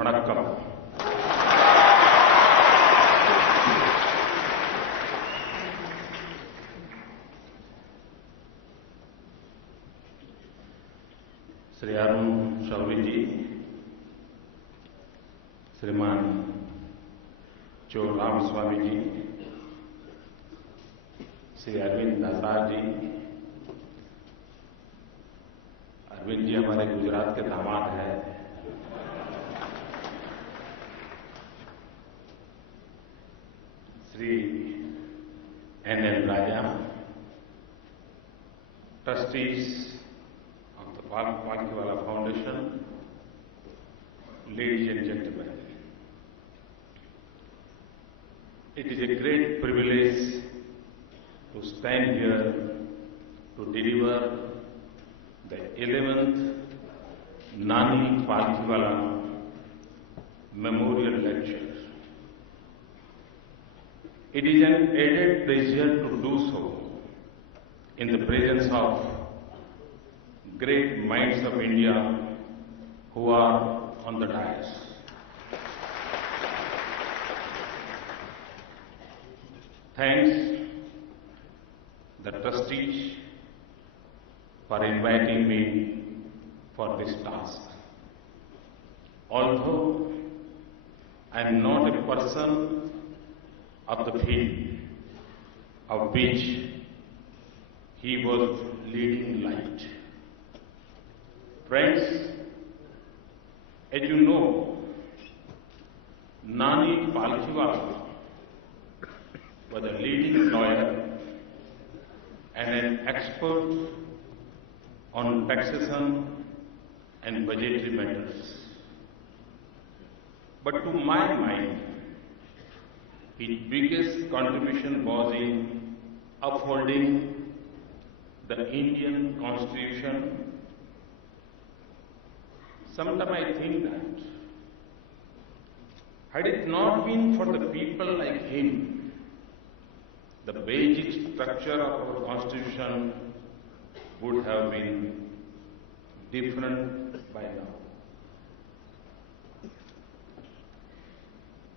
வணக்கம். श्री अरुण शौरी जी, श्रीमान जो रामस्वामी जी, श्री अरविंद दातार जी, अरविंद जी हमारे गुजरात के दामाद हैं, Shri N.L. Raja, trustees of the Palkhiwala Foundation, ladies and gentlemen, it is a great privilege to stand here to deliver the 11th Nani Palkhiwala Memorial Lecture. It is an added pleasure to do so in the presence of great minds of India who are on the dais. Thanks the trustees for inviting me for this task. Although I am not a person of the field of which he was leading light. Friends, as you know, Nani Palkhiwala was a leading lawyer and an expert on taxation and budgetary matters. But to my mind, his biggest contribution was in upholding the Indian Constitution. Sometimes I think that had it not been for the people like him, the basic structure of our Constitution would have been different by now.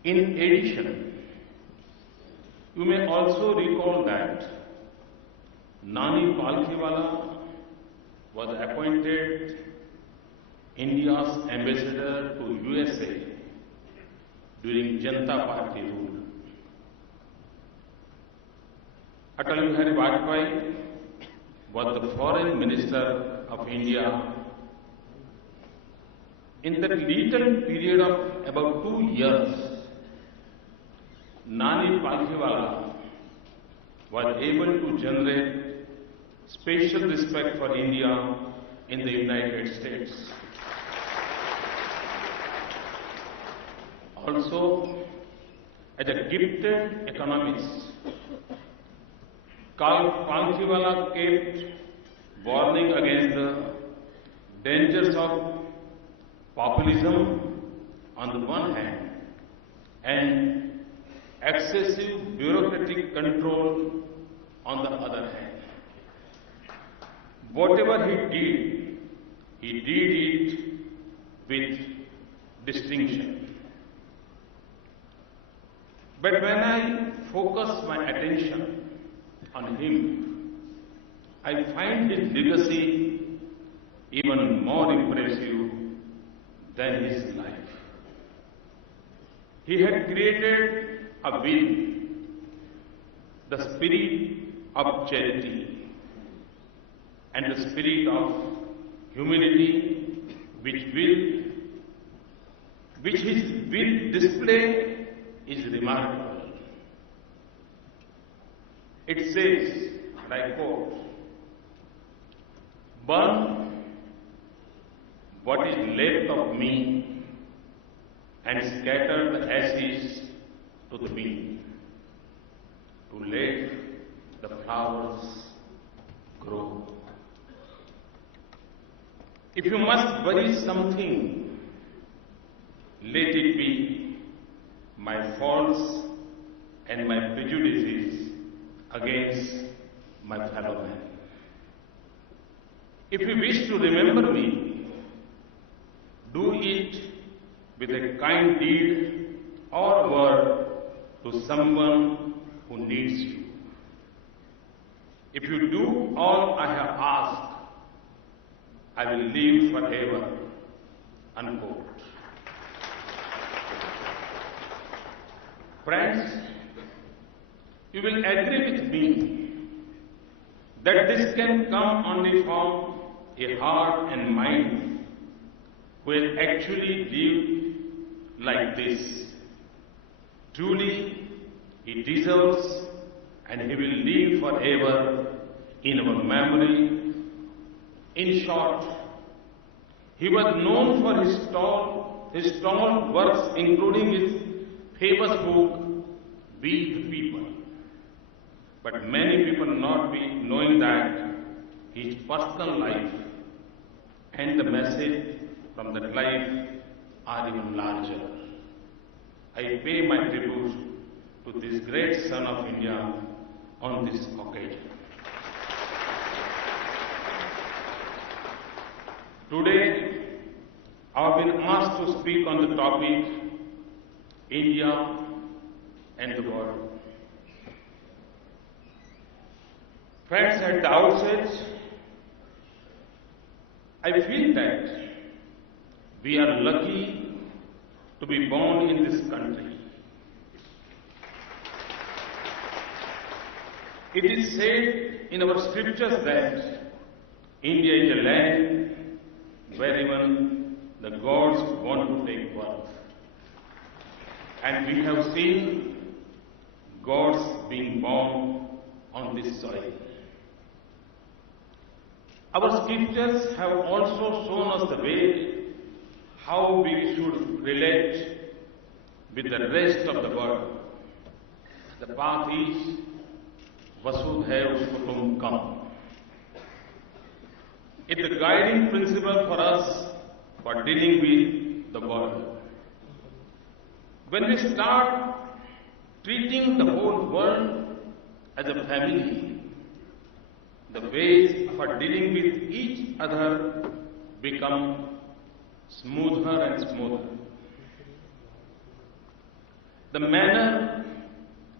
In addition, you may also recall that Nani Palkhiwala was appointed India's ambassador to USA during Janata Party rule. Atal Bihari Vajpayee was the foreign minister of India. In that little period of about 2 years, Nani Palkhiwala was able to generate special respect for India in the United States. Also, as a gifted economist, Palkhiwala kept warning against the dangers of populism on the one hand and excessive bureaucratic control on the other hand. Whatever he did it with distinction. But when I focus my attention on him, I find his legacy even more impressive than his life. He had created a will, the spirit of charity and the spirit of humility which his will display is remarkable. It says, and I quote, "Burn what is left of me and scatter the ashes to the wind, to let the flowers grow." If you must bury something, let it be my faults and my prejudices against my fellow man. If you wish to remember me, do it with a kind deed or word to someone who needs you. If you do all I have asked, I will live forever. Unquote. Friends, you will agree with me that this can come only from a heart and mind who has actually lived like this. Truly, he deserves and he will live forever in our memory. In short, he was known for his tall works, including his famous book, We the People. But many people not be knowing that his personal life and the message from that life are even larger. I pay my tribute to this great son of India on this occasion. Today, I have been asked to speak on the topic India and the world. Friends, at the outset, I feel that we are lucky to be born in this country. It is said in our scriptures that India is a land where even the gods want to take birth. And we have seen gods being born on this soil. Our scriptures have also shown us the way how we should relate with the rest of the world. The path is Vasudhaiva Kutumbakam. It's the guiding principle for us for dealing with the world. When we start treating the whole world as a family, the ways for dealing with each other become smoother and smoother. The manner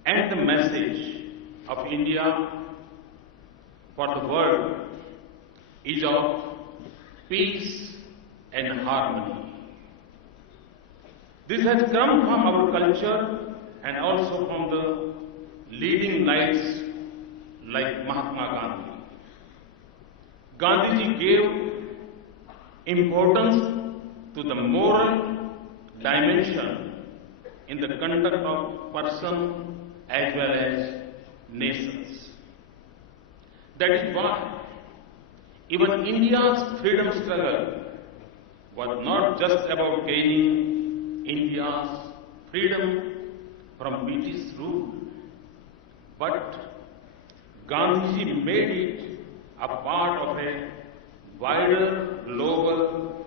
and the message of India for the world is of peace and harmony. This has come from our culture and also from the leading lights like Mahatma Gandhi. Gandhiji gave importance to the moral dimension in the conduct of person as well as nations. That is why even India's freedom struggle was not just about gaining India's freedom from British rule, but Gandhiji made it a part of a wider global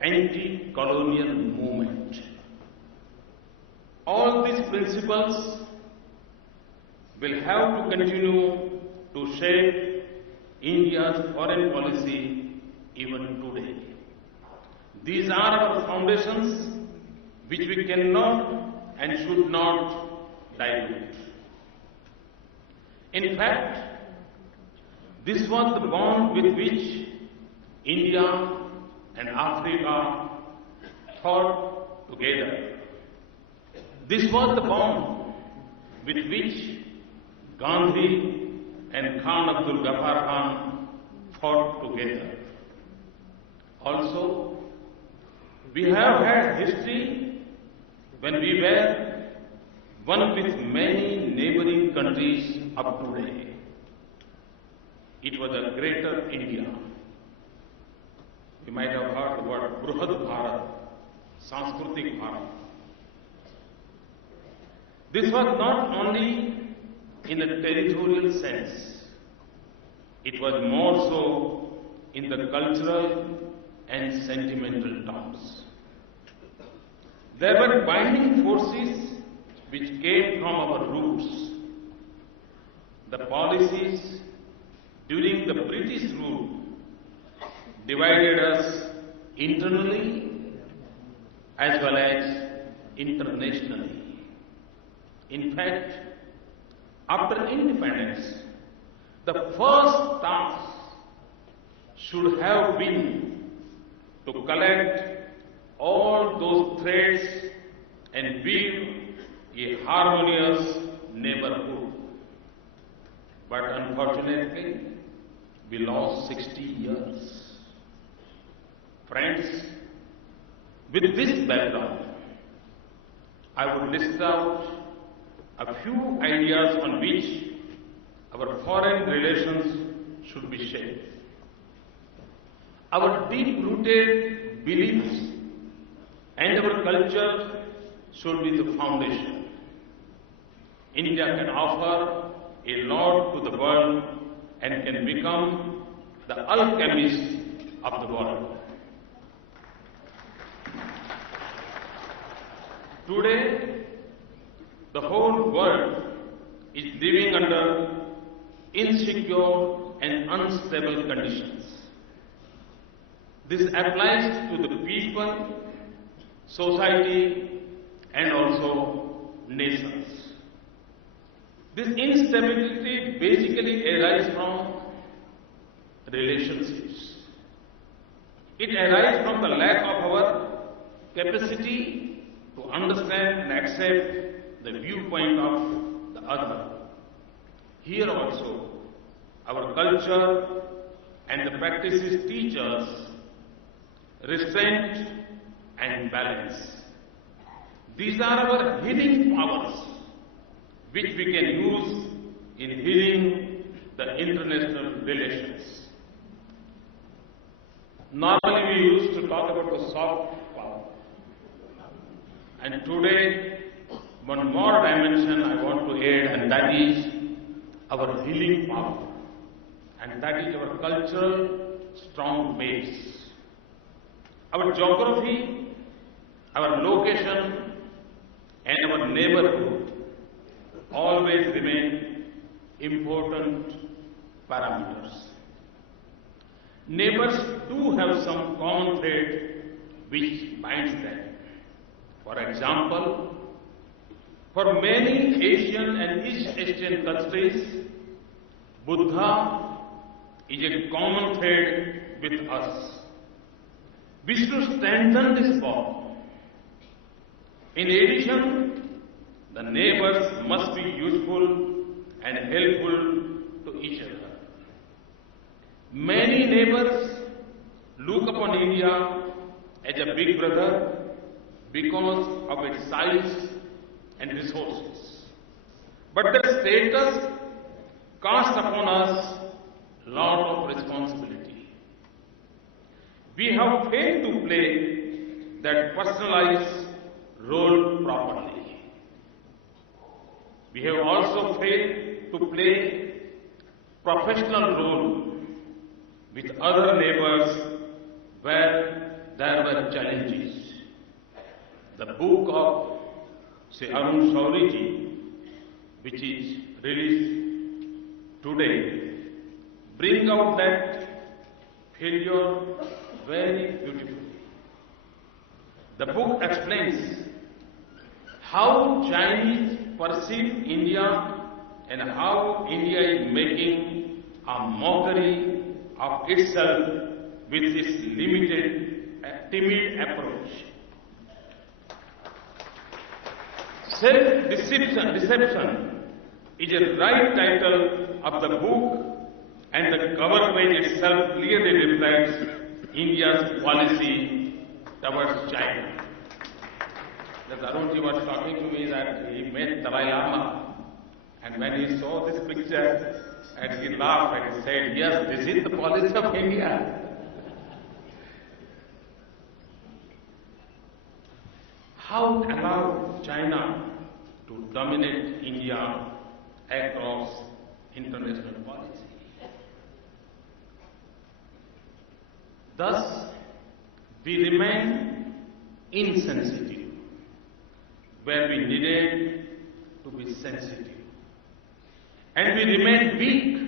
anti-colonial movement. All these principles will have to continue to shape India's foreign policy even today. These are our foundations which we cannot and should not dilute. In fact, this was the bond with which India and Africa fought together. This was the bond with which Gandhi and Khan Abdul Ghaffar Khan fought together. Also, we have had history when we were one with many neighboring countries up to today. It was a greater India. You might have heard the word Bruhad Bharat, Sanskritik Bharat. This was not only in a territorial sense, it was more so in the cultural and sentimental terms. There were binding forces which came from our roots. The policies during the British rule divided us internally as well as internationally. In fact, after independence, the first task should have been to collect all those threads and weave a harmonious neighborhood. But unfortunately, we lost 60 years. Friends, with this background, I would list out a few ideas on which our foreign relations should be shaped. Our deep-rooted beliefs and our culture should be the foundation. India can offer a lot to the world and can become the alchemist of the world. Today, the whole world is living under insecure and unstable conditions. This applies to the people, society, and also nations. This instability basically arises from relationships. It arises from the lack of our capacity to understand and accept the viewpoint of the other. Here also, our culture and the practices teach us restraint and balance. These are our healing powers, which we can use in healing the international relations. Normally we used to talk about the soft power. And today, one more dimension I want to add, and that is our healing power. And that is our cultural strong base. Our geography, our location, and our neighborhood always remain important parameters. Neighbors do have some common thread which binds them. For example, for many Asian and East Asian countries, Buddha is a common thread with us. We should strengthen this bond. In addition, the neighbors must be useful and helpful to each other. Many neighbors look upon India as a big brother because of its size and resources. But their status casts upon us a lot of responsibility. We have failed to play that personalized role properly. We have also failed to play professional role with other neighbors where there were challenges. The book of Arun Shourie, which is released today, brings out that failure very beautifully. The book explains how Chinese perceive India and how India is making a mockery of itself with its limited, timid approach. Self-deception is a right title of the book, and the cover page itself clearly reflects India's policy towards China. That Arunji was talking to me that he met Dalai Lama, and when he saw this picture, and he laughed and he said, "Yes, this is the policy of India." How allow China to dominate India across international policy? Thus, we remain insensitive where we needed to be sensitive. And we remain weak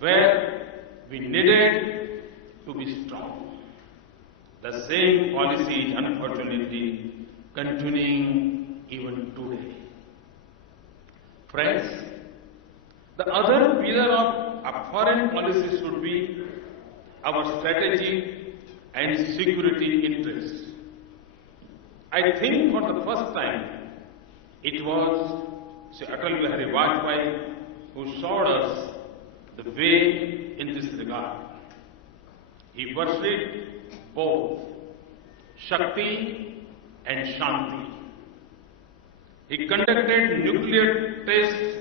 where we needed to be strong. The same policy is unfortunately continuing even today. Friends, the other pillar of our foreign policy should be our strategic and security interests. I think for the first time, it was Sri Atal Bihari Vajpayee who showed us the way in this regard. He pursued both Shakti and Shanti. He conducted nuclear tests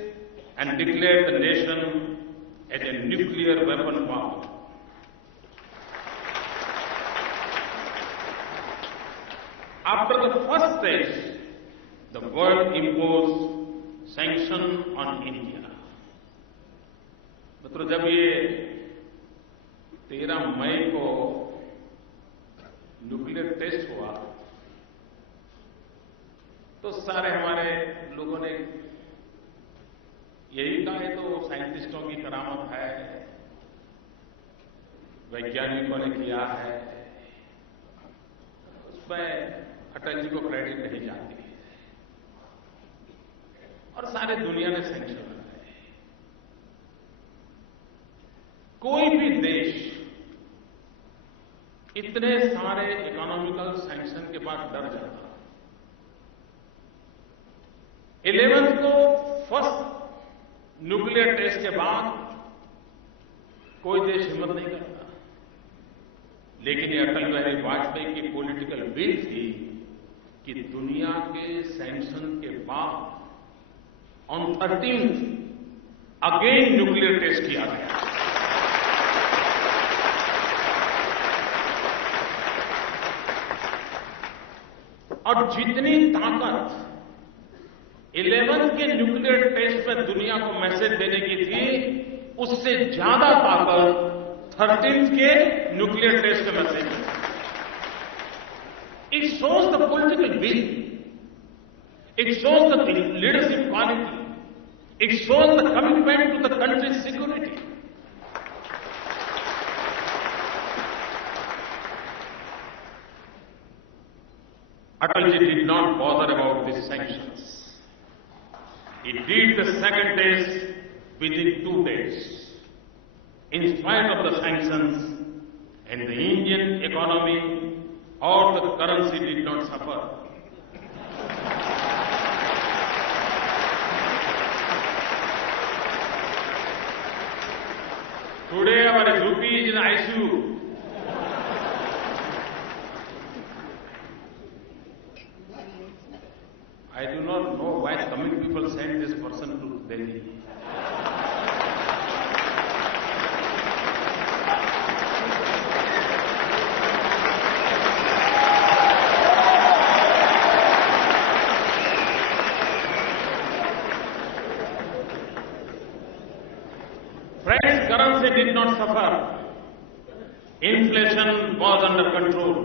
and declared the nation as a nuclear weapon power. After the first test, the world imposed sanction on India. मतलब जब ये 13 मई को nuclear test हुआ तो सारे हमारे लोगों ने यही कहा, ये तो साइंटिस्टों की करामत है, वैज्ञानिकों ने किया है, उसमें अटल जी को क्रेडिट नहीं जाती और सारे दुनिया ने सैंक्शन लगाए। कोई भी देश इतने सारे इकोनॉमिकल सैंक्शन के बाद डर जाता। 11th को फर्स्ट न्यूक्लियर टेस्ट के बाद कोई देश हिम्मत नहीं करता, लेकिन ये अटल बिहारी वाजपेयी की पॉलिटिकल विल थी कि दुनिया के सैंक्शन के बाद on 13th again nuclear test किया गया। और जितनी ताकत 11th के न्यूक्लियर टेस्ट में दुनिया को मैसेज देने की थी, उससे ज्यादा ताकत 13th के न्यूक्लियर टेस्ट के मैसेज में। It shows the political will, it shows the leadership quality, it shows the commitment to the country's security. Atal ji did not bother about these sanctions. He did the second test within 2 days. In spite of the sanctions, and the Indian economy or the currency did not suffer. Today our rupee is in ICU. I do not know why Tamil people sent this person to Delhi. Friends, currency did not suffer. Inflation was under control.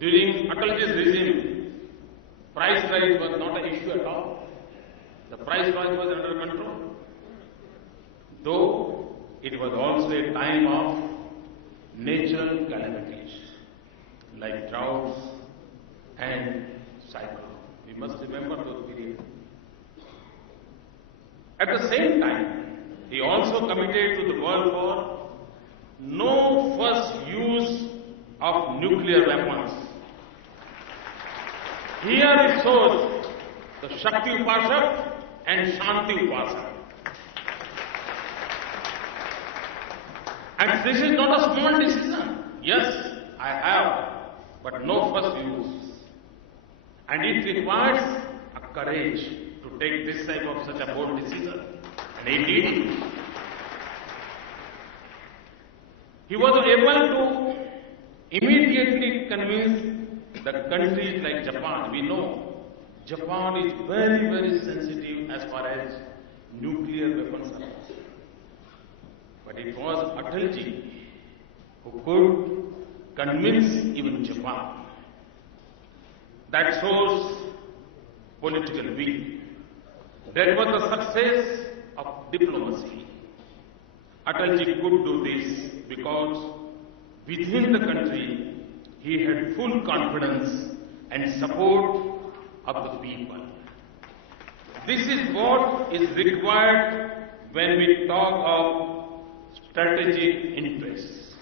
During Atalji's regime, price rise was not an issue at all. The price rise was under control. Though it was also a time of natural calamities like droughts and cyclones. We must remember those periods. At the same time, he also committed to the World War no first use of nuclear weapons. Here it shows the Shakti Upasak and Shanti Upasak. And this is not a small decision. Yes, I have, but no first use. And it requires a courage to take this type of such a bold decision. And he did it. He was able to immediately convince the countries like Japan. We know Japan is very, very sensitive as far as nuclear weapons are concerned. But it was Atalji who could convince even Japan. That shows political will. That was the success of diplomacy. Atalji could do this because within the country he had full confidence and support of the people. This is what is required when we talk of strategic interests.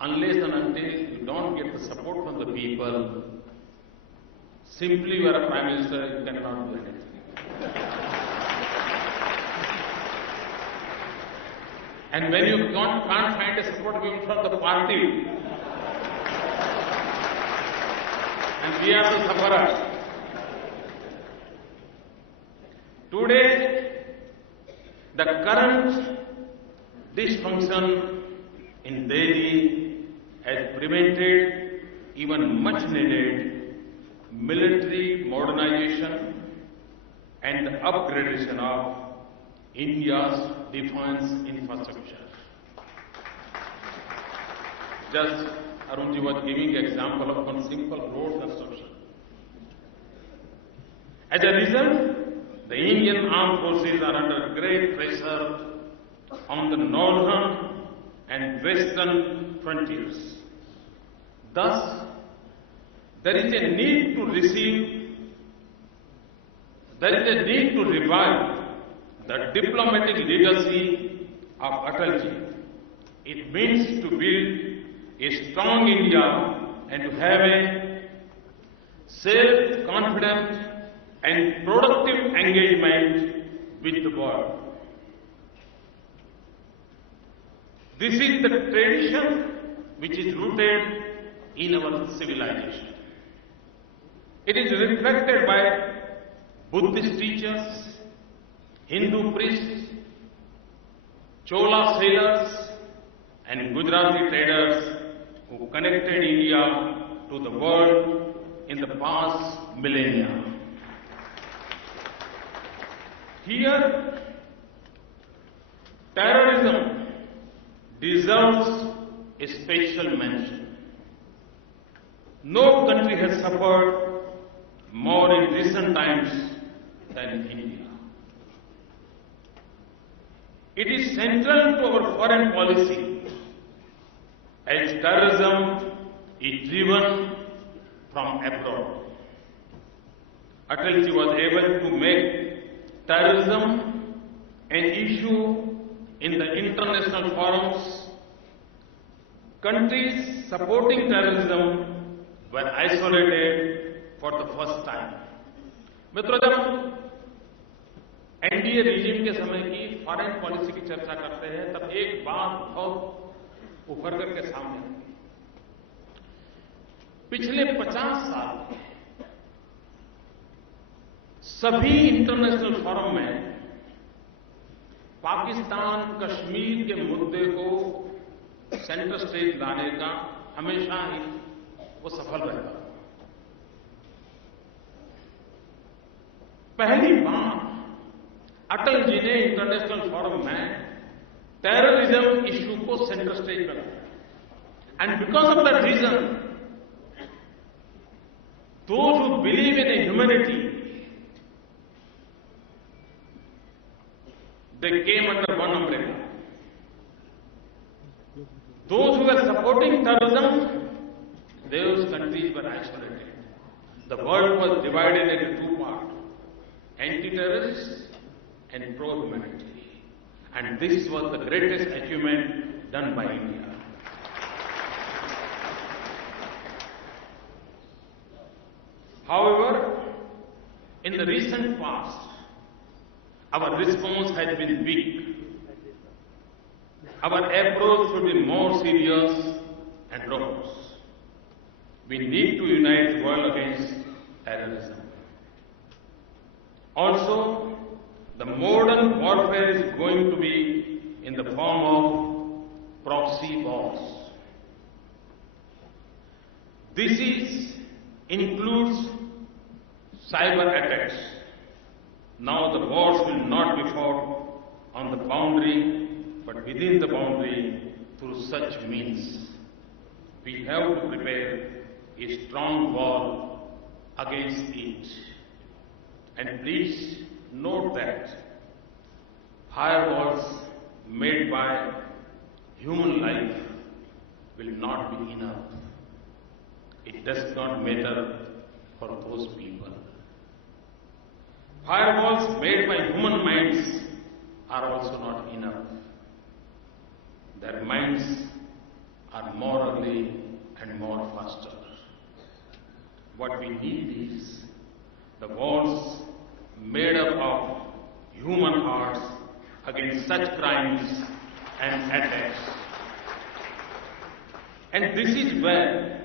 Unless and until you don't get the support from the people, simply you are a Prime Minister, you cannot do anything. And when you can't find a support even from the party, and we are the sufferers. Today, the current dysfunction in Delhi has prevented even much needed military modernization and the upgradation of India's defense infrastructure. Just Arunji was giving an example of one simple road construction. As a result, the Indian armed forces are under great pressure on the northern and western frontiers. Thus, there is a need to revive the diplomatic legacy of Atalji. It means to build a strong India and to have a self-confident and productive engagement with the world. This is the tradition which is rooted in our civilization. It is reflected by Buddhist teachers, Hindu priests, Chola sailors, and Gujarati traders who connected India to the world in the past millennia. Here, terrorism deserves a special mention. No country has suffered more in recent times than India. It is central to our foreign policy as terrorism is driven from abroad. Atalji was able to make terrorism an issue in the international forums. Countries supporting terrorism were isolated for the first time. मित्रों, जब NDA regime के समय की foreign policy की चर्चा करते हैं तब एक बात बहुत उभर करके सामने आती है। पिछले 50 साल सभी इंटरनेशनल फोरम में पाकिस्तान कश्मीर के मुद्दे को सेंटर स्टेज लाने का हमेशा ही वो सफल रहा। पहली बार अटल जी ने इंटरनेशनल फोरम में टेररिज्म इश्यू को सेंटर स्टेज पर लाया। And because of that reason, those who believe in a humanity, they came under one umbrella. Those who were supporting terrorism, those countries were isolated. The world was divided into two parts, anti-terrorists and pro-humanity. And this was the greatest achievement done by India. However, in the recent past, our response has been weak. Our approach should be more serious and robust. We need to unite the world against terrorism. Also, the modern warfare is going to be in the form of proxy wars. This includes cyber attacks. Now the wars will not be fought on the boundary, but within the boundary through such means. We have to prepare a strong wall against it. And please note that firewalls made by human life will not be enough. it does not matter for those people. Firewalls made by human minds are also not enough. Their minds are morally and more faster. What we need is the walls made up of human hearts against such crimes and attacks. And this is where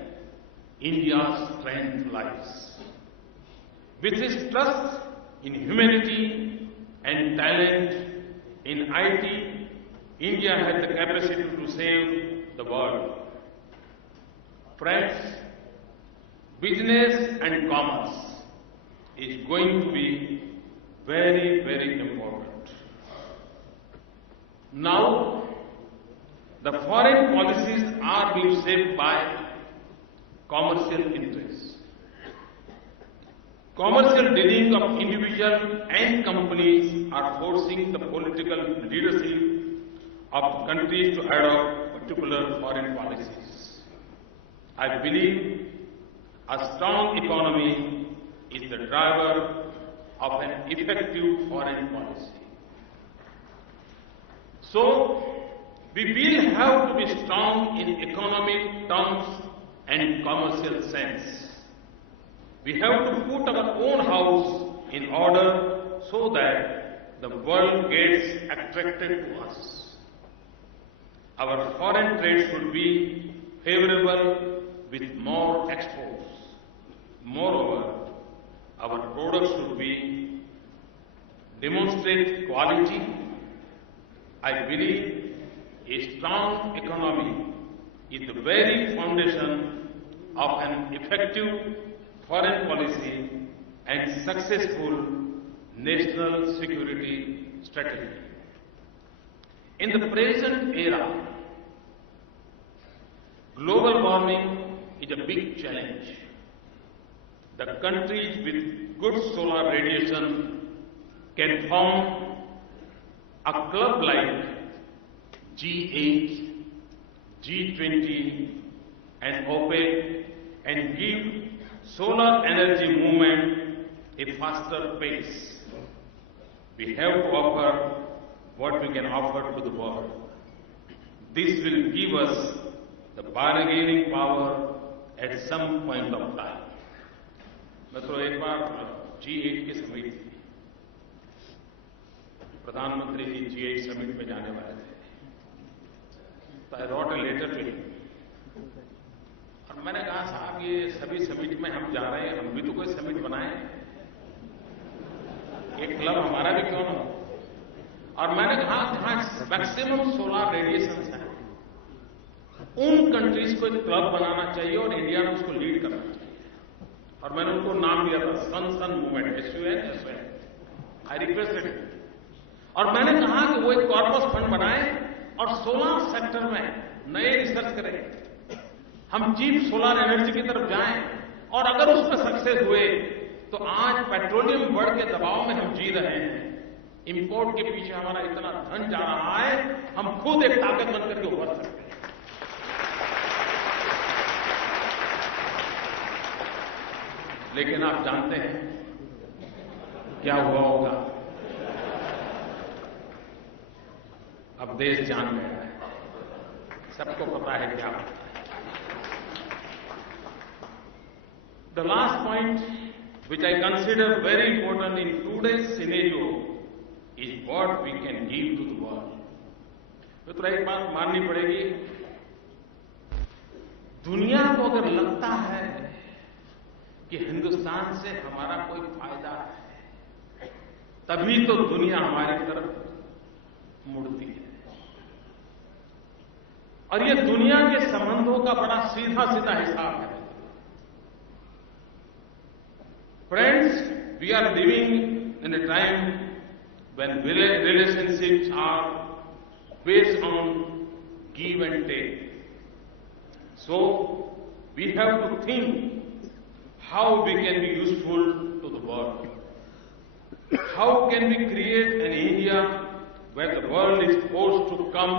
India's strength lies. With its trust in humanity and talent in IT, India has the capacity to save the world. Friends, business and commerce is going to be very, very important. Now, the foreign policies are being shaped by commercial interests. Commercial dealing of individuals and companies are forcing the political leadership of countries to adopt particular foreign policies. I believe a strong economy is the driver of an effective foreign policy. So, we will have to be strong in economic terms and commercial sense. We have to put our own house in order so that the world gets attracted to us. Our foreign trade should be favorable with more exports. Moreover, our products should be demonstrate quality. I believe a strong economy is the very foundation of an effective foreign policy and successful national security strategy. In the present era, global warming is a big challenge. The countries with good solar radiation can form a club like G8, G20 and OPEC and give solar energy movement a faster pace. We have to offer what we can offer to the world. This will give us the bargaining power at some point of time. मित्रों, एक बार G8 की summit थी, प्रधानमंत्री जी G8 summit में जाने वाले थे, तो I wrote a letter to him. और मैंने कहा, साहब ये सभी समिट में हम जा रहे हैं, हम भी तो कोई समिट बनाएं, एक क्लब हमारा भी क्यों ना हो. और मैंने कहा जहां मैक्सिमम सोलर रेडिएशन है उन कंट्रीज को एक क्लब बनाना चाहिए और इंडिया ने उसको लीड करना चाहिए. और मैंने उनको नाम दिया था सन मूवमेंट, SUN. I requested. और मैंने कहा कि वो एक कॉर्पस फंड बनाए और सोलर सेक्टर में नए रिसर्च करें, हम चीप सोलर एनर्जी की तरफ जाएं, और अगर उसमें सक्सेस हुए तो आज पेट्रोलियम बढ़ के दबाव में हम जी रहे हैं. इंपोर्ट के पीछे हमारा इतना धन जा रहा है, हम खुद एक ताकत बनकर के उभर सकते हैं. लेकिन आप जानते हैं क्या हुआ होगा? अब देश जान गया है, सबको पता है क्या होता है. The last point which I consider very important in today's scenario is what we can give to the world. तो एक बात माननी पड़ेगी, दुनिया को अगर लगता है कि हिंदुस्तान से हमारा कोई फायदा है, तभी तो दुनिया हमारी तरफ मुड़ती है. और ये दुनिया के संबंधों का बड़ा सीधा सीधा हिसाब है. Friends, we are living in a time when relationships are based on give and take. So, we have to think how we can be useful to the world. How can we create an India where the world is forced to come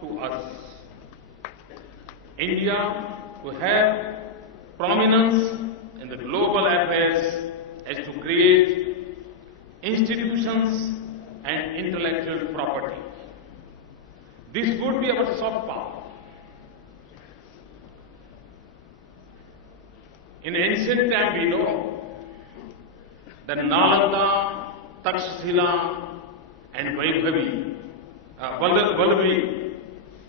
to us? India to have prominence in the global affairs as to create institutions and intellectual property. This would be our soft power. In ancient time, we know that Nalanda, Takshashila, and Vallavi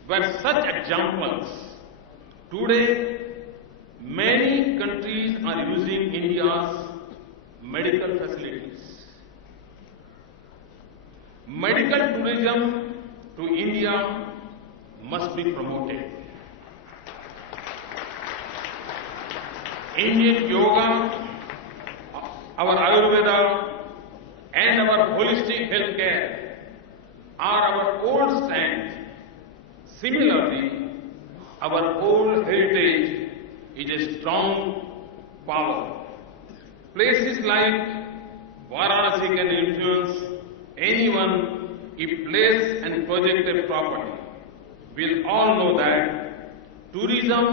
were such examples. Today, many countries are using India's medical facilities. Medical tourism to India must be promoted. Indian yoga, our Ayurveda, and our holistic healthcare are our old strength. Similarly, our old heritage is a strong power. Places like Varanasi can influence anyone if placed and projected properly. We all know that tourism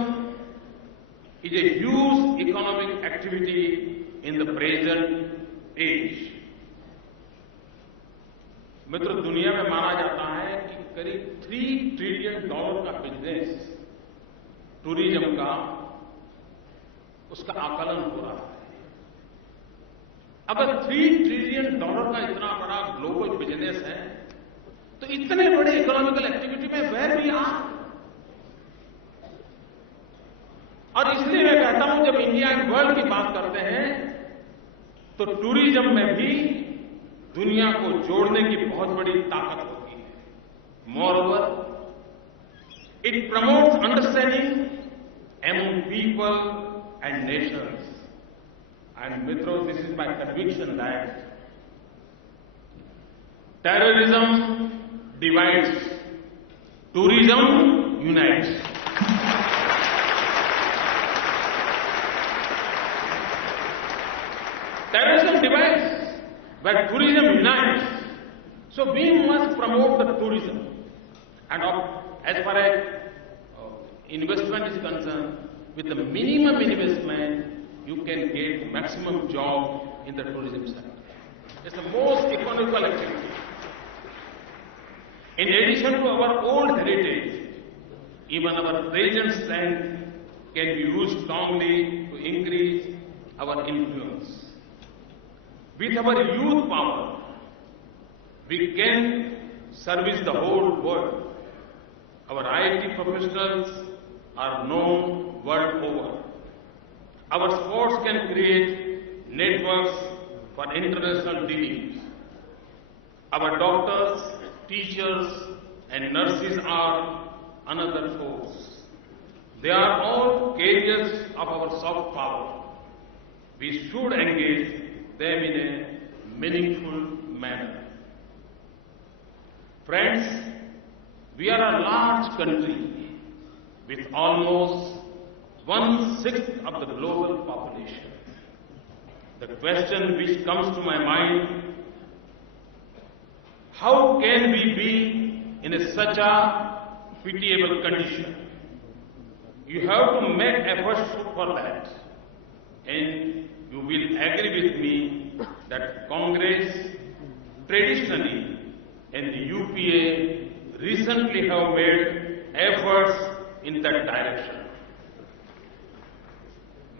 is a huge economic activity in the present age. मित्रों, दुनिया में माना जाता है कि करीब $3 trillion का business tourism का उसका आकलन हो रहा है। अगर $3 ट्रिलियन का इतना बड़ा ग्लोबल बिजनेस है, तो इतने बड़े इकोनॉमिकल एक्टिविटी में वेयर वी आर। और इसलिए मैं कहता हूं, जब इंडिया एंड वर्ल्ड की बात करते हैं तो टूरिज्म में भी दुनिया को जोड़ने की बहुत बड़ी ताकत होती है। Moreover, it promotes understanding among people and nations. And मित्रों, this is my conviction that terrorism divides, tourism unites. Terrorism divides, but tourism unites. So we must promote the tourism. And as far as investment is concerned, with the minimum investment, you can get maximum job in the tourism sector. It's the most economical activity. In addition to our old heritage, even our present strength can be used strongly to increase our influence. With our youth power, we can service the whole world. Our IT professionals are known world over. Our sports can create networks for international dealings. Our doctors, teachers, and nurses are another force. They are all carriers of our soft power. We should engage them in a meaningful manner. Friends, we are a large country with almost 1/6 of the global population. The question which comes to my mind, how can we be in such a pitiable condition? You have to make efforts for that. And you will agree with me that Congress traditionally and the UPA recently have made efforts in that direction.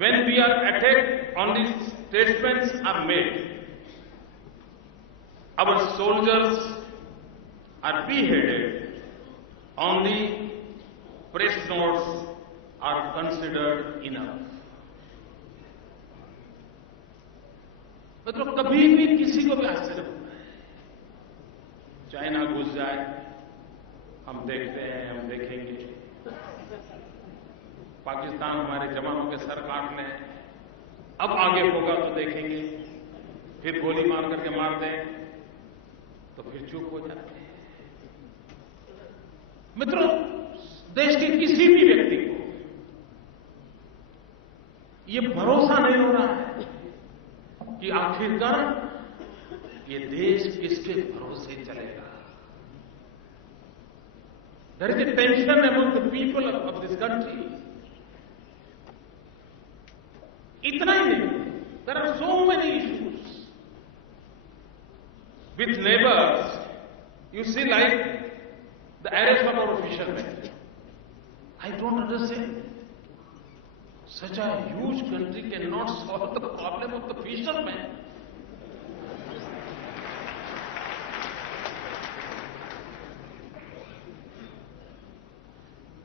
When we are attacked, only statements are made. Our soldiers are beheaded. Only press notes are considered enough. मतलब कभी भी किसी को भी आश्चर्य होता है। China घुस जाए, हम देखते हैं, हम देखेंगे। पाकिस्तान हमारे जवानों के सर काट लें, अब आगे होगा तो देखेंगे। फिर गोली मार करके मार दें, तो फिर चुप हो जाते हैं। मित्रों, देश के किसी भी व्यक्ति को ये भरोसा नहीं हो रहा है कि आखिरकार ये देश किसके भरोसे चलेगा। There is a tension among the people of this country. इतना ही नहीं, there are so many issues with neighbors. You see, like the arrest of our fishermen. I don't understand. Such a huge country cannot solve the problem of the fishermen.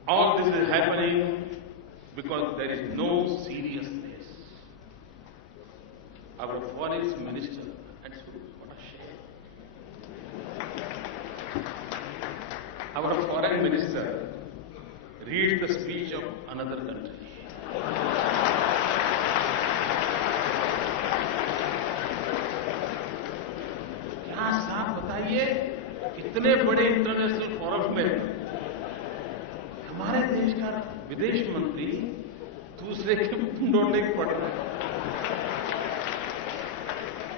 All this is happening because there is no seriousness. Our foreign minister, that's what a shame. Our foreign minister reads the speech of another country. क्या साहब बताइए, इतने बड़े international forum में हमारे देश का विदेश मंत्री दूसरे के ढूंढने की पड़ रहा है।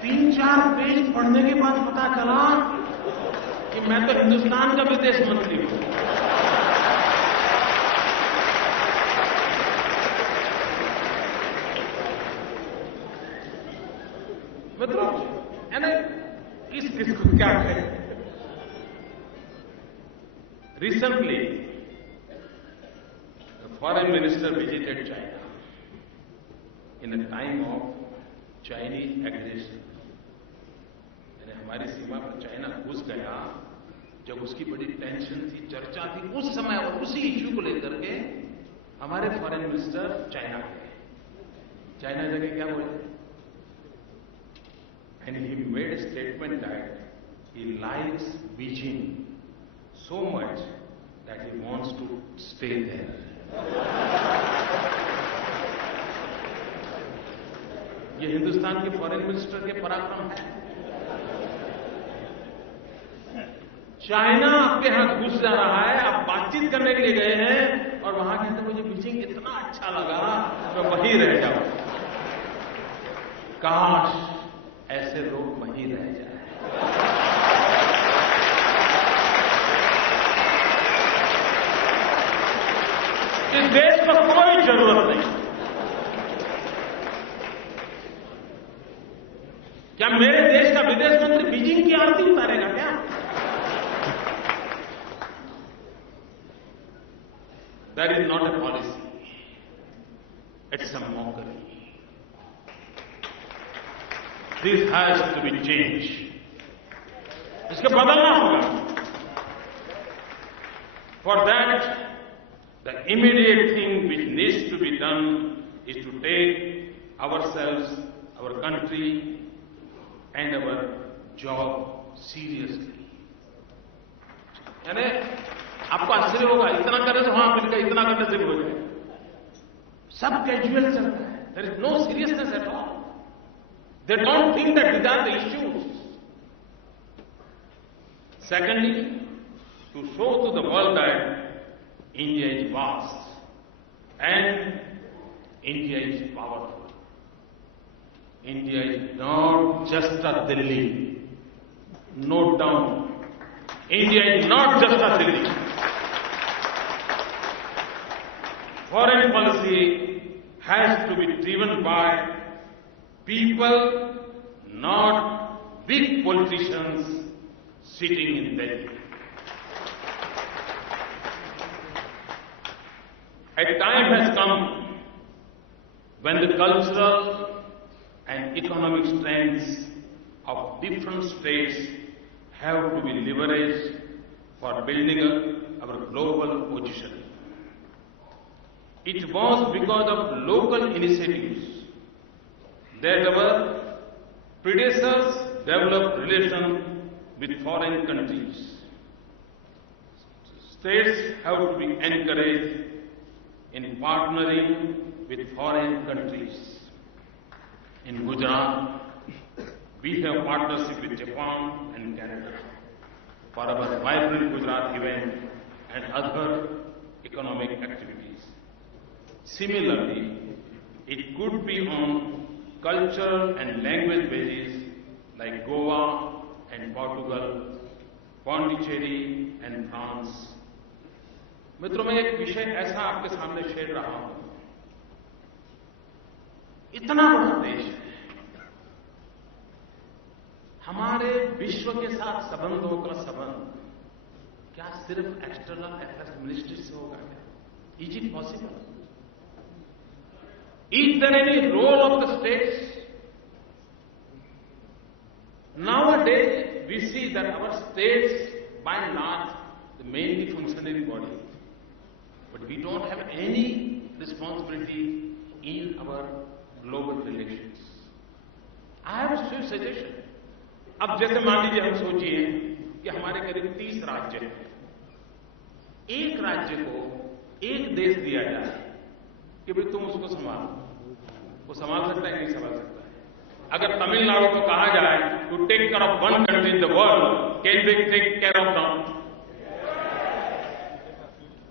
3-4 पेज पढ़ने के बाद पता चला कि मैं तो हिंदुस्तान का विदेश मंत्री हूं। मित्रों, यानी किसको क्या कहें। Recently, the foreign minister visited China in a time of Chinese aggression. यानी हमारी सीमा पर चाइना घुस गया, जब उसकी बड़ी टेंशन थी, चर्चा थी, उस समय और उसी इश्यू को लेकर के हमारे फॉरेन मिनिस्टर चाइना गए। चाइना जगह क्या बोले? And he made a statement that he likes Beijing so much that he wants to stay there. ये हिंदुस्तान के फॉरेन मिनिस्टर के पराक्रम है। चाइना आपके यहां घुस जा रहा है, आप बातचीत करने के लिए गए हैं और वहां कहते मुझे बीजिंग इतना अच्छा लगा, मैं वहीं रह जाऊं। काश ऐसे लोग वहीं रह जाए। इस देश को कोई जरूरत नहीं। क्या मेरे देश का विदेश मंत्री बीजिंग की आरती उतारेगा क्या? That is not a policy. It's a mockery. This has to be changed. इसको बदलना होगा. For that, the immediate thing which needs to be done is to take ourselves, our country, and our job seriously. यानी आपको आश्चर्य होगा, इतना करने से वहां मिल गया, इतना करने से हो जाए। सब कैजुअल चलता है. There is no seriousness at all. They don't think that these are the issues. Secondly, to show to the world that India is vast and India is powerful. India is not just a Delhi. Note down. India is not just a Delhi. Foreign policy has to be driven by people, not big politicians sitting in Delhi. A time has come when the cultural and economic strengths of different states have to be leveraged for building up our global position. It was because of local initiatives that our predecessors developed relations with foreign countries. States have to be encouraged in partnering with foreign countries. In Gujarat, we have partnership with Japan and Canada for our vibrant Gujarat event and other economic activities. Similarly, it could be on cultural and language basis like Goa and Portugal, Pondicherry and France. मित्रों, मैं एक विषय ऐसा आपके सामने छेड़ रहा हूं इतना बड़ा देश है, हमारे विश्व के साथ संबंधों का संबंध क्या सिर्फ एक्सटर्नल अफेयर्स मिनिस्ट्री से होगा क्या? Is it possible? Is there any role of the states? Nowadays, we see that our states, by and large, they mainly functionary body, but we don't have any responsibility in our global relations. I have a swift suggestion. अब जैसे मान लीजिए हम सोचिए कि हमारे करीब 30 राज्य हैं, एक राज्य को एक देश दिया जाए कि भाई तुम उसको संभालो, वो संभाल सकता है नहीं संभाल सकता? अगर तमिलनाडु को कहा जाए to take care of one country in the world, can they take care of now?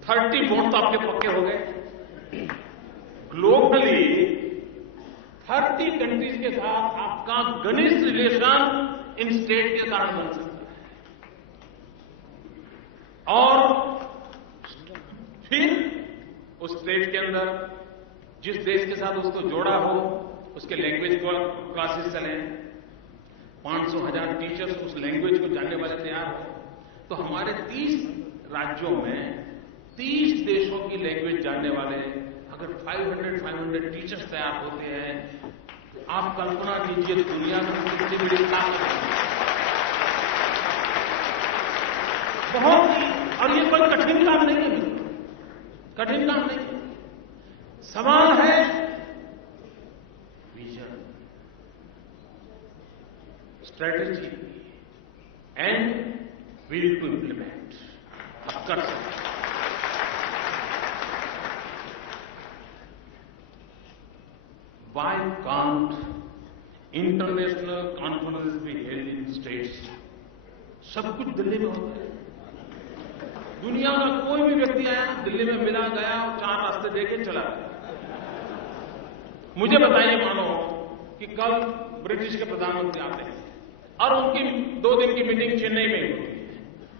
30 vote तो आपके पक्के हो गए। ग्लोबली 30 कंट्रीज के साथ आपका घनिष्ठ रिलेशन इन स्टेट के कारण बन सकता है, और फिर उस स्टेट के अंदर जिस देश के साथ उसको जोड़ा हो उसके लैंग्वेज क्लासेस चले, 500,000 टीचर्स उस लैंग्वेज को जानने वाले तैयार हो, तो हमारे 30 राज्यों में 30 देशों की लैंग्वेज जानने वाले अगर 500 टीचर्स तैयार होते हैं, तो आप कल्पना कीजिए दुनिया में कितनी बड़ी ताकत है। बहुत ही, और ये कोई कठिन काम नहीं है, कठिन काम नहीं है। सवाल है vision, strategy and will to implement. आप कर सकते हैं। Why can't international conferences be held in states? सब कुछ दिल्ली में होता है। दुनिया का कोई भी व्यक्ति आया दिल्ली में मिला गया और 4 रास्ते देके चला गया। मुझे बताइए, मानो कि कल ब्रिटिश के प्रधानमंत्री आते हैं और उनकी 2 दिन की मीटिंग चेन्नई में होगी,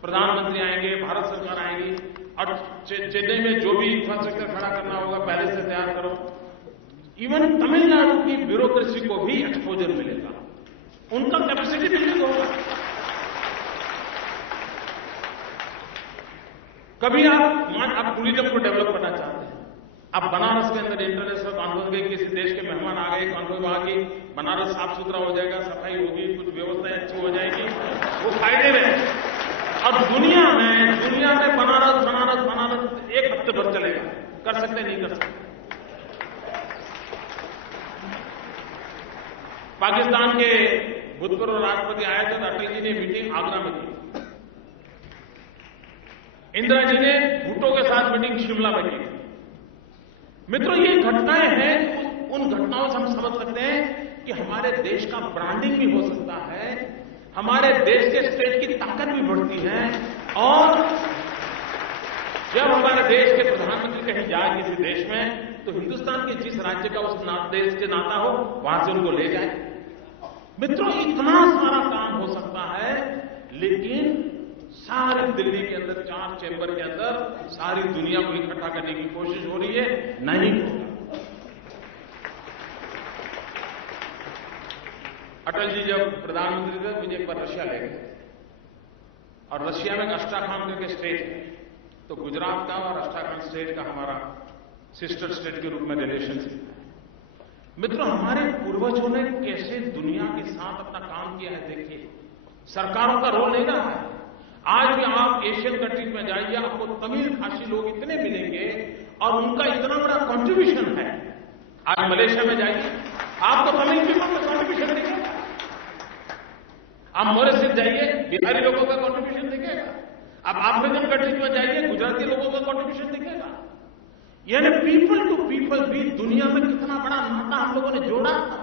प्रधानमंत्री आएंगे, भारत सरकार आएगी, और चेन्नई में जो भी इंफ्रास्ट्रक्चर खड़ा करना होगा पहले से तैयार करो। इवन तमिलनाडु की ब्यूरोक्रेसी को भी एक्सपोजर मिलेगा, उनका कैपेसिटी बिल्डिंग होगा। कभी आप टूरिज्म को डेवलप करना चाहते हैं, आप बनारस के अंदर इंटरनेशनल कॉन्फ्रेंस गए, किसी देश के मेहमान आ गए, कॉन्फ्रेंस वहां की, बनारस साफ सुथरा हो जाएगा, सफाई होगी, कुछ व्यवस्थाएं अच्छी हो जाएगी, वो फायदे में। और दुनिया में बनारस एक हफ्ते भर चलेगा। कर सकते नहीं कर सकते? पाकिस्तान के भूतपूर्व राष्ट्रपति आए थे, अटल जी ने मीटिंग आगरा में की, इंदिरा जी ने भुट्टो के साथ मीटिंग शिमला में की। मित्रों, ये घटनाएं हैं, उन घटनाओं से हम समझ सकते हैं कि हमारे देश का ब्रांडिंग भी हो सकता है, हमारे देश के स्टेट की ताकत भी बढ़ती है। और जब हमारे देश के प्रधानमंत्री कहीं जाए किसी देश में, तो हिंदुस्तान के जिस राज्य का उस देश से नाता हो वहां से उनको ले जाए। मित्रों, इतना सारा काम हो सकता है, लेकिन सारी दिल्ली के अंदर 4 चैम्बर के अंदर सारी दुनिया को इकट्ठा करने की कोशिश हो रही है, नहीं होगा। अटल जी जब प्रधानमंत्री थे मुझे एक बार रशिया ले गए, और रशिया में अस्ट्राखान करके स्टेट है, तो गुजरात का और अस्ट्राखान स्टेट का हमारा सिस्टर स्टेट के रूप में रिलेशनशिप है। मित्रों, हमारे पूर्वजों ने कैसे दुनिया के साथ अपना काम किया है, देखिए। सरकारों का रोल नहीं रहा है। आज भी आप एशियन कंट्रीज में जाइए, आपको तमिल भाषी लोग इतने मिलेंगे और उनका इतना बड़ा कंट्रीब्यूशन है। आज मलेशिया में जाइए, आपको तमिल पीपल का कंट्रीब्यूशन दिखेगा। आप मॉरिशस जाइए, बिहारी लोगों का कंट्रीब्यूशन दिखेगा। आप अफ्रीकन कंट्रीज में जाइए, गुजराती लोगों का कंट्रीब्यूशन दिखेगा। यानी पीपल टू पीपल भी दुनिया में कितना बड़ा नाता हम लोगों ने जोड़ा था।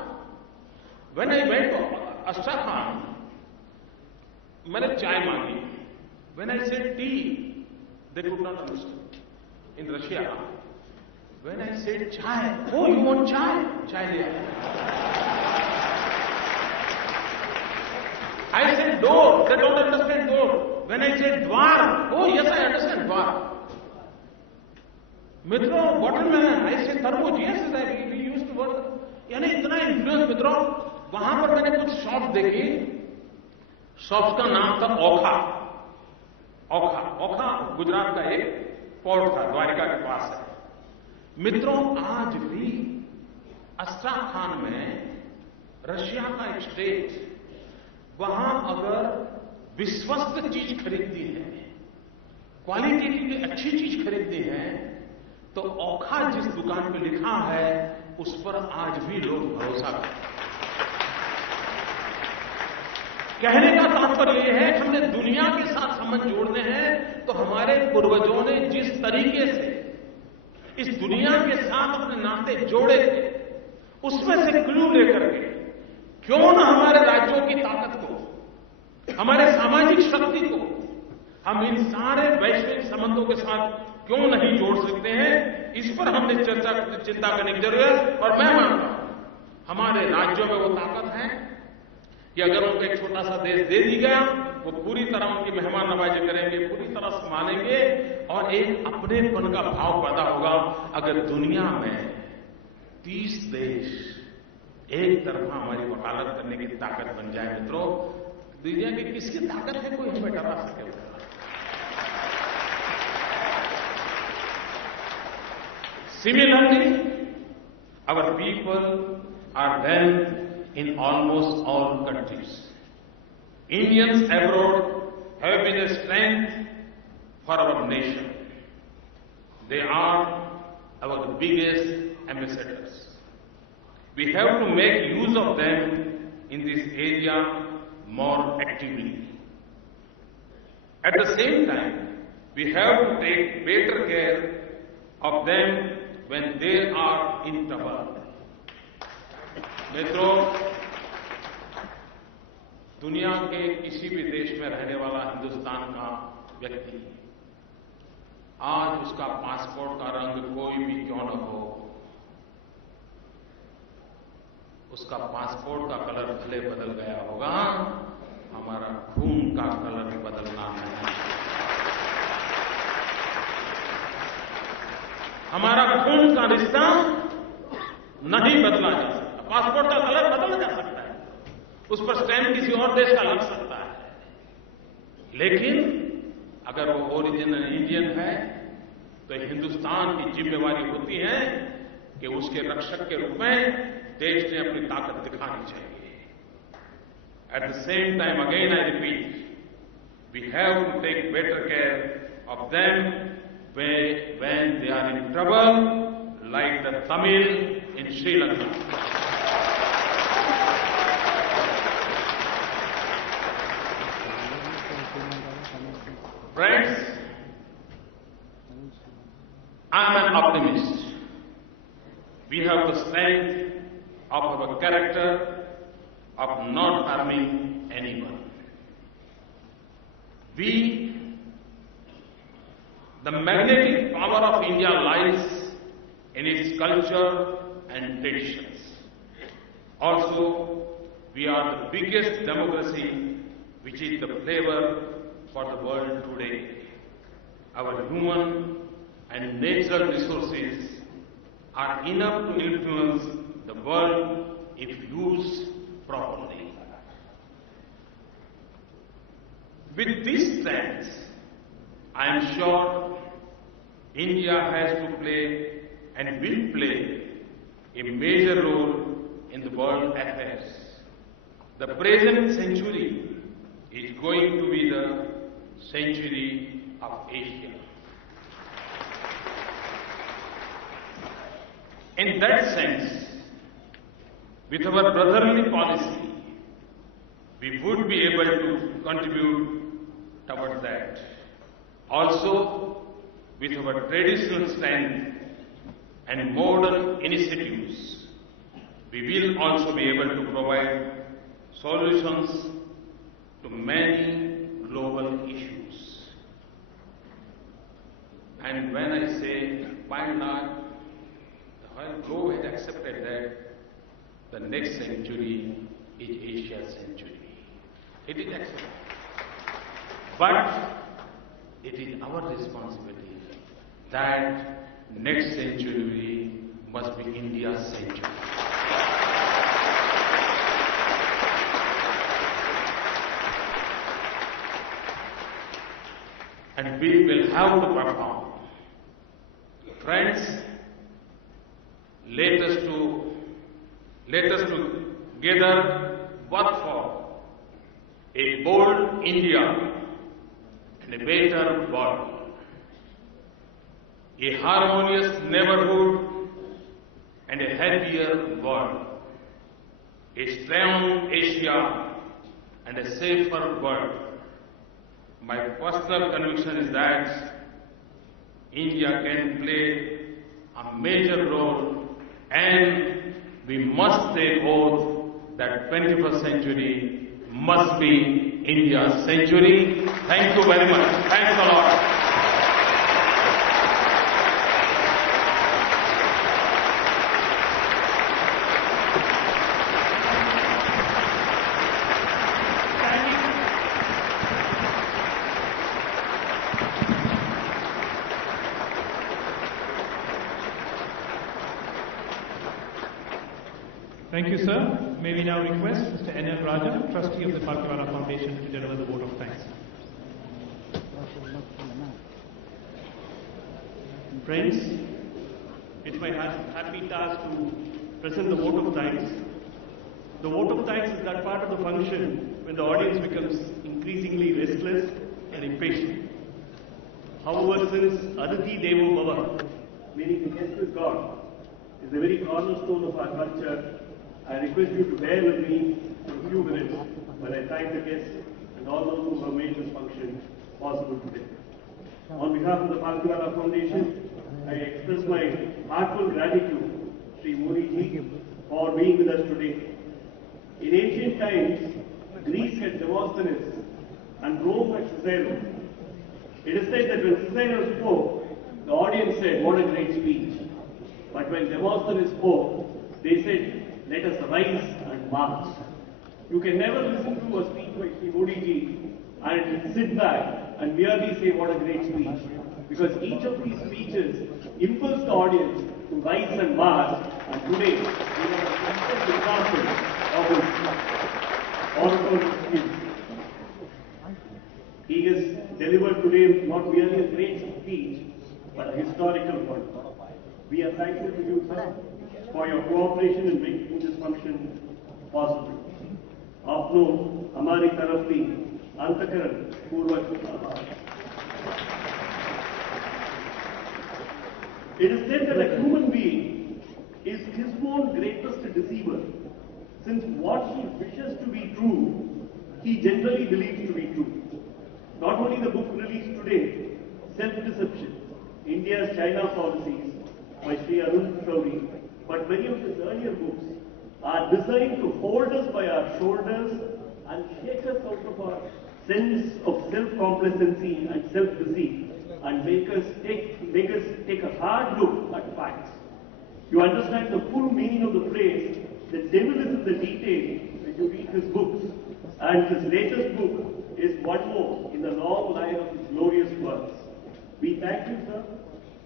व्हेन आई वेंट टू अस्ट्राखान, मैंने चाय मांगी। When I said T, they could not understand. In Russia, when I said चाय, ओ यू वांट चाय, चाय ले आया। I said door, they don't understand door. When I said द्वार, ओ यस आई अंडरस्टैंड द्वार। मित्रों, वाटरमेलन, I say तरबूज, yes, we used to work यानी इतना इन्फ्लुएंस मित्रों। वहां पर मैंने कुछ शॉप्स देखी, शॉप्स का नाम था ओखा। ओखा ओखा गुजरात का एक पोर्ट था, द्वारिका के पास है। मित्रों, आज भी अस्ट्राखान में, रशिया का एक स्टेट, वहां अगर विश्वस्त चीज खरीदनी है, क्वालिटी की अच्छी चीज खरीदनी है, तो ओखा जिस दुकान पे लिखा है उस पर आज भी लोग भरोसा करते हैं। कहने का तात्पर्य यह है कि हमने दुनिया के साथ संबंध जोड़ने हैं, तो हमारे पूर्वजों ने जिस तरीके से इस दुनिया के साथ अपने नाते जोड़े थे, उसमें से क्लू लेकर के क्यों न हमारे राज्यों की ताकत को, हमारे सामाजिक शक्ति को हम इन सारे वैश्विक संबंधों के साथ क्यों नहीं जोड़ सकते हैं, इस पर हमने चिंता करने की जरूरत है। और मैं मानता हूं हमारे राज्यों में वो ताकत है कि अगर उनको एक छोटा सा देश दे दी गया, वो पूरी तरह उनकी मेहमान नवाजी करेंगे, पूरी तरह संभालेंगे और एक अपनेपन का भाव पैदा होगा। अगर दुनिया में 30 देश एक तरफा हमारी वकालत करने की ताकत बन जाए मित्रों, दुनिया की किसकी ताकत है कोई हमें डरा सके? Similarly, our people are then in almost all countries. Indians abroad have been a strength for our nation. They are our biggest ambassadors. We have to make use of them in this area more actively. At the same time, we have to take better care of them when they are in trouble. मित्रों, दुनिया के किसी भी देश में रहने वाला हिंदुस्तान का व्यक्ति, आज उसका पासपोर्ट का रंग कोई भी क्यों न हो, उसका पासपोर्ट का कलर भले बदल गया होगा, हमारा खून का कलर बदलना नहीं। हमारा खून का रिश्ता नहीं बदला जा सकता। पासपोर्ट का कलर बदला जा सकता है, उस पर स्टैम्प किसी और देश का लग सकता है, लेकिन अगर वो ओरिजिनल इंडियन है तो हिंदुस्तान की जिम्मेवारी होती है कि उसके रक्षक के रूप में देश ने अपनी ताकत दिखानी चाहिए। At the same time, again I repeat, we have to take better care of them when they are in trouble, like the Tamil in Sri Lanka. Friends, I am an optimist. We have the strength of our character of not harming anyone. The magnetic power of India lies in its culture and traditions. Also, we are the biggest democracy, which is the flavor for the world today. Our human and natural resources are enough to influence the world if used properly. With these strengths, I am sure India has to play and will play a major role in the world affairs. The present century is going to be the century of Asia. In that sense, with our brotherly policy, we would be able to contribute towards that. Also, with our traditional strength and modern initiatives, we will also be able to provide solutions to many global issues. And when I say, by and large, the whole globe has accepted that the next century is Asia's century. It is accepted. But it is our responsibility that next century must be India's century. And we will have to perform. Friends, let us together work for a bold India and a better world, a harmonious neighborhood and a healthier world, a strong Asia and a safer world. My personal conviction is that India can play a major role, and we must take oath that 21st century must be India's century. Thank you very much. Thanks a lot. Thank you, sir. May we now request Mr. N.L. Raja, trustee of the Palkiwala Foundation, to deliver the vote of thanks. Friends, it's my happy task to present the vote of thanks. The vote of thanks is that part of the function when the audience becomes increasingly restless and impatient. However, since Aditi Devo Bhava, meaning the guest with God, is the very cornerstone of our culture, I request you to bear with me for a few minutes while I thank the guests and all those who have made this function possible today. On behalf of the Palkiwala Foundation, I express my heartfelt gratitude to Sri Modi ji for being with us today. In ancient times, Greece had Demosthenes and Rome had Cicero. It is said that when Cicero spoke, the audience said, "What a great speech." But when Demosthenes spoke, they said, "Let us rise and march." You can never listen to a speech by Sri Modi ji and sit back and merely say, "What a great speech." Because each of these speeches impels the audience to rise and march. And today, we have a perfect example of his oratory skills. He has delivered today not merely a great speech, but a historical one. We are thankful to you, sir, for your cooperation in making this function possible. आपनो हमारी तरफ से अंतःकरण पूर्वक आभार. It is said that a human being is his own greatest deceiver, since what he wishes to be true, he generally believes to be true. Not only the book released today, Self-Deception, India's China Policies, by Sri Arun Shourie, but many of his earlier books are designed to hold us by our shoulders and shake us out of our sense of self-complacency and self-deceit and make us take a hard look at facts. You understand the full meaning of the phrase, "The devil is in the detail," when you read his books, and his latest book is one more in the long line of his glorious works. We thank you, sir,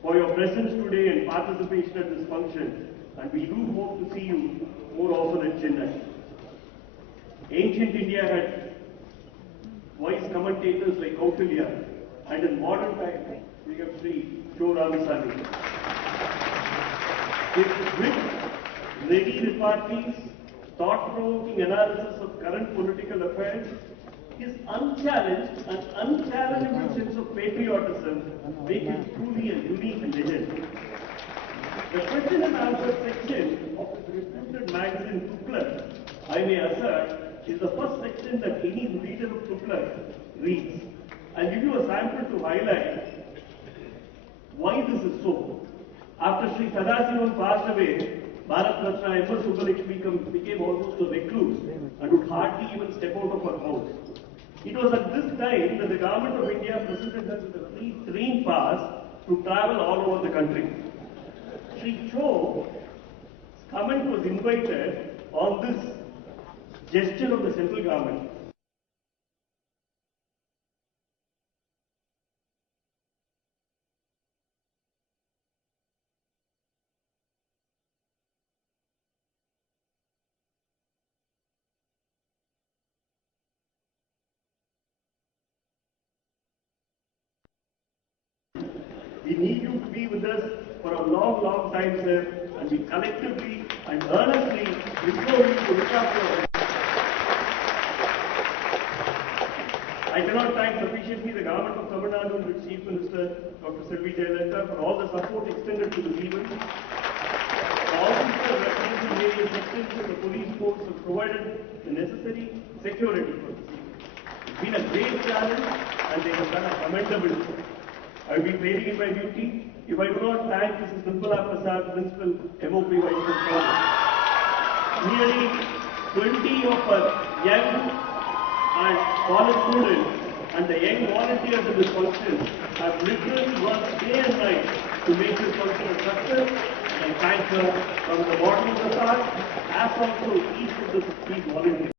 for your presence today and participation at this function, and we do hope to see you more often at Chennai. Ancient India had wise commentators like Kautilya, and in modern times we have Sri Joe Ramasamy. His wit, ready repartees, thought-provoking analysis of current political affairs, his unchallenged and unchallengeable sense of patriotism make him truly a unique legend. The question and answer section of the reputed magazine Tughlaq, I may assert, is the first section that any reader of Tughlaq reads. I'll give you a sample to highlight why this is so. After Sri Sadasivam passed away, Bharat Ratna M.S. Subbulakshmi became almost a recluse and would hardly even step out of her house. It was at this time that the government of India presented her with a free train pass to travel all over the country. Sri Cho's comment was invited on this gesture of the central government. We need you to be with us for a long, long time, sir, and we collectively and earnestly implore you to look after us. I cannot thank sufficiently the government of Tamil Nadu and its Chief Minister, Dr. Selvi Jayalalitha, for all the support extended to the people. The officers representing various sections of the police force have provided the necessary security for the people. It's been a great challenge and they have done a commendable job. I will be failing in my duty if I do not thank Mrs. Nirmala Prasad, Principal, MOP Vice Principal. Nearly 20 of our young and college students and the young volunteers in this function have literally worked day and night to make this function a success. And I thank her from the bottom of the heart as also each of the 16 volunteers.